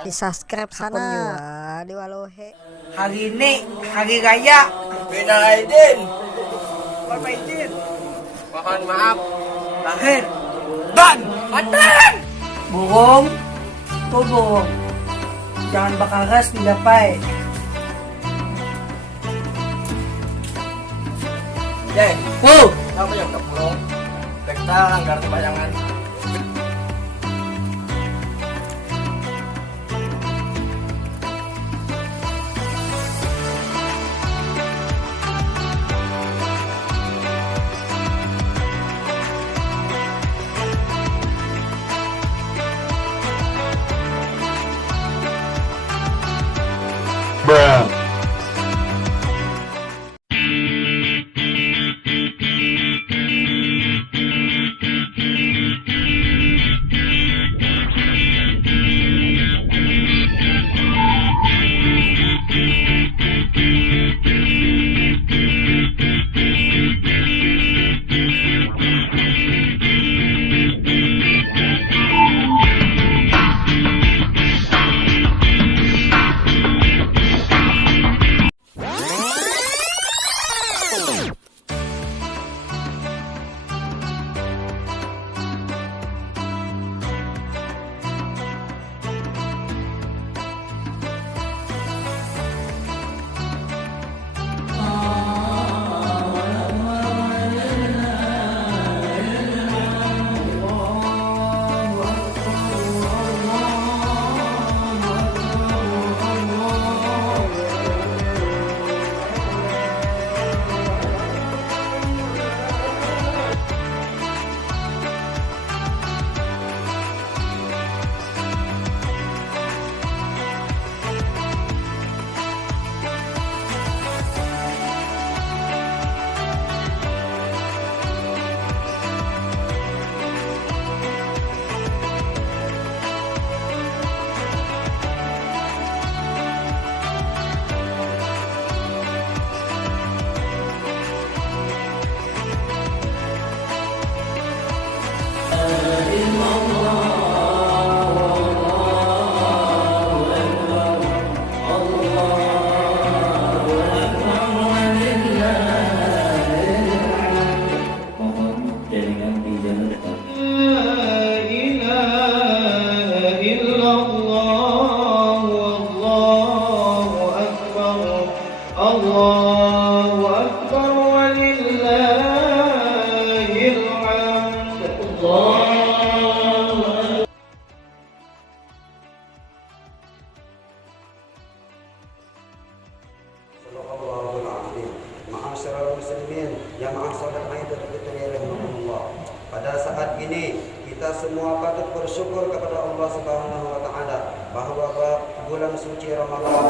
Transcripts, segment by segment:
Di subscribe sana di Walohe. Hari ini hari raya Bina Aidin. Wal Faizin. Mohon maaf Lahir dan batin. burung tubuh. Jangan bakal gas digapai. Jeng, Oh, apa yang kepulung? Tektal langgar kebayangan. Allahu Akbar walillahil hamd. Sallallahu alaihi Ma'asyiral muslimin, jamaah salat Idul Fitri rahimahullah. Pada saat ini kita semua patut bersyukur kepada Allah Subhanahu wa taala bahwa bulan suci Ramadan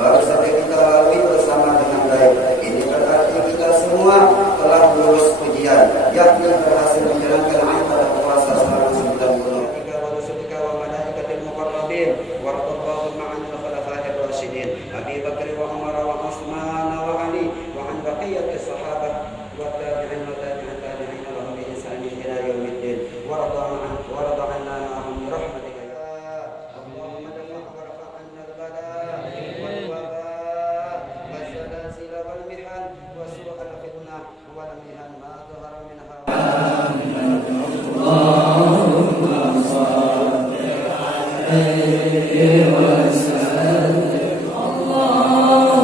baru saja kita lalui bersama dengan baik. Ini berarti kita semua telah lulus ujian, yakni berhasil menjalankan ibadah puasa selama 9 bulan. Tiga wa rasulika wa malaikatil muqarrabin wa radallahu ma'an khulafa'ir rasyidin Abi Bakr wa Umar wa Utsman wa Ali wa an baqiyati sahabah wa tabi'in wa tabi'in tabi'in lahum bi ihsan ila yaumiddin wa radana ma'ahum bi rahmatika ya Allahumma dafa' warfa'anna al-bala wal waba was-salasil wal mihan wa su'al fitnah wal mihan ma dhahara minha Allahumma salli alaihi wa sallim. Allah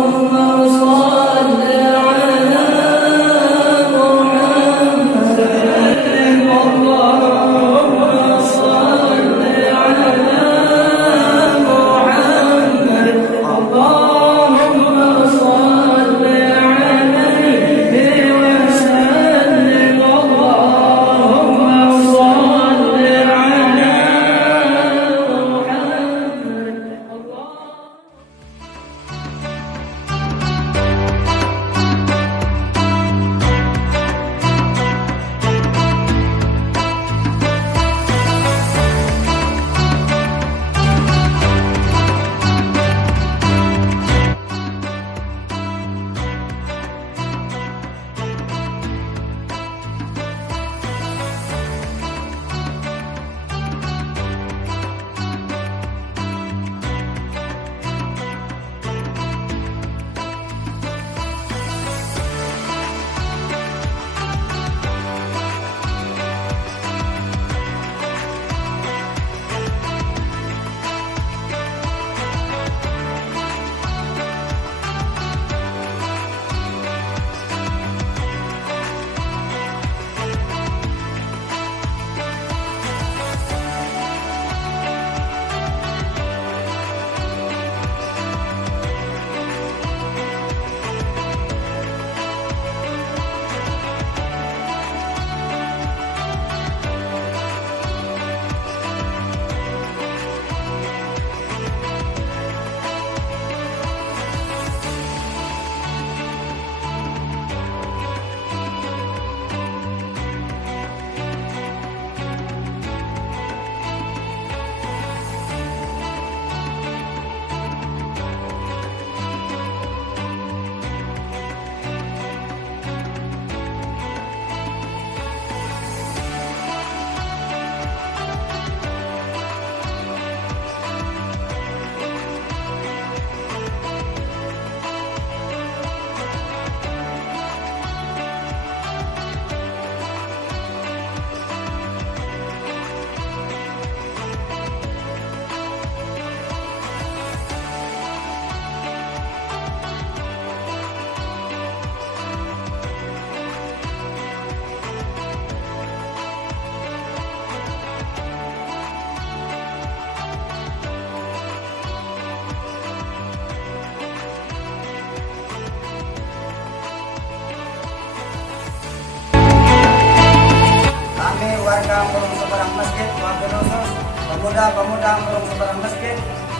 pemuda purung seberang masjid, wabil khusus pemuda-pemuda purung seberang masjid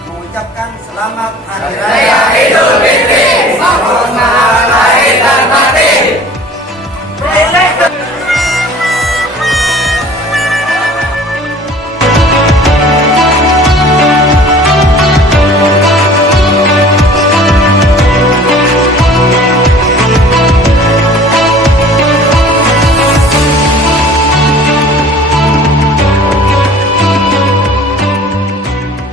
mengucapkan selamat Hari Raya Idul Fitri.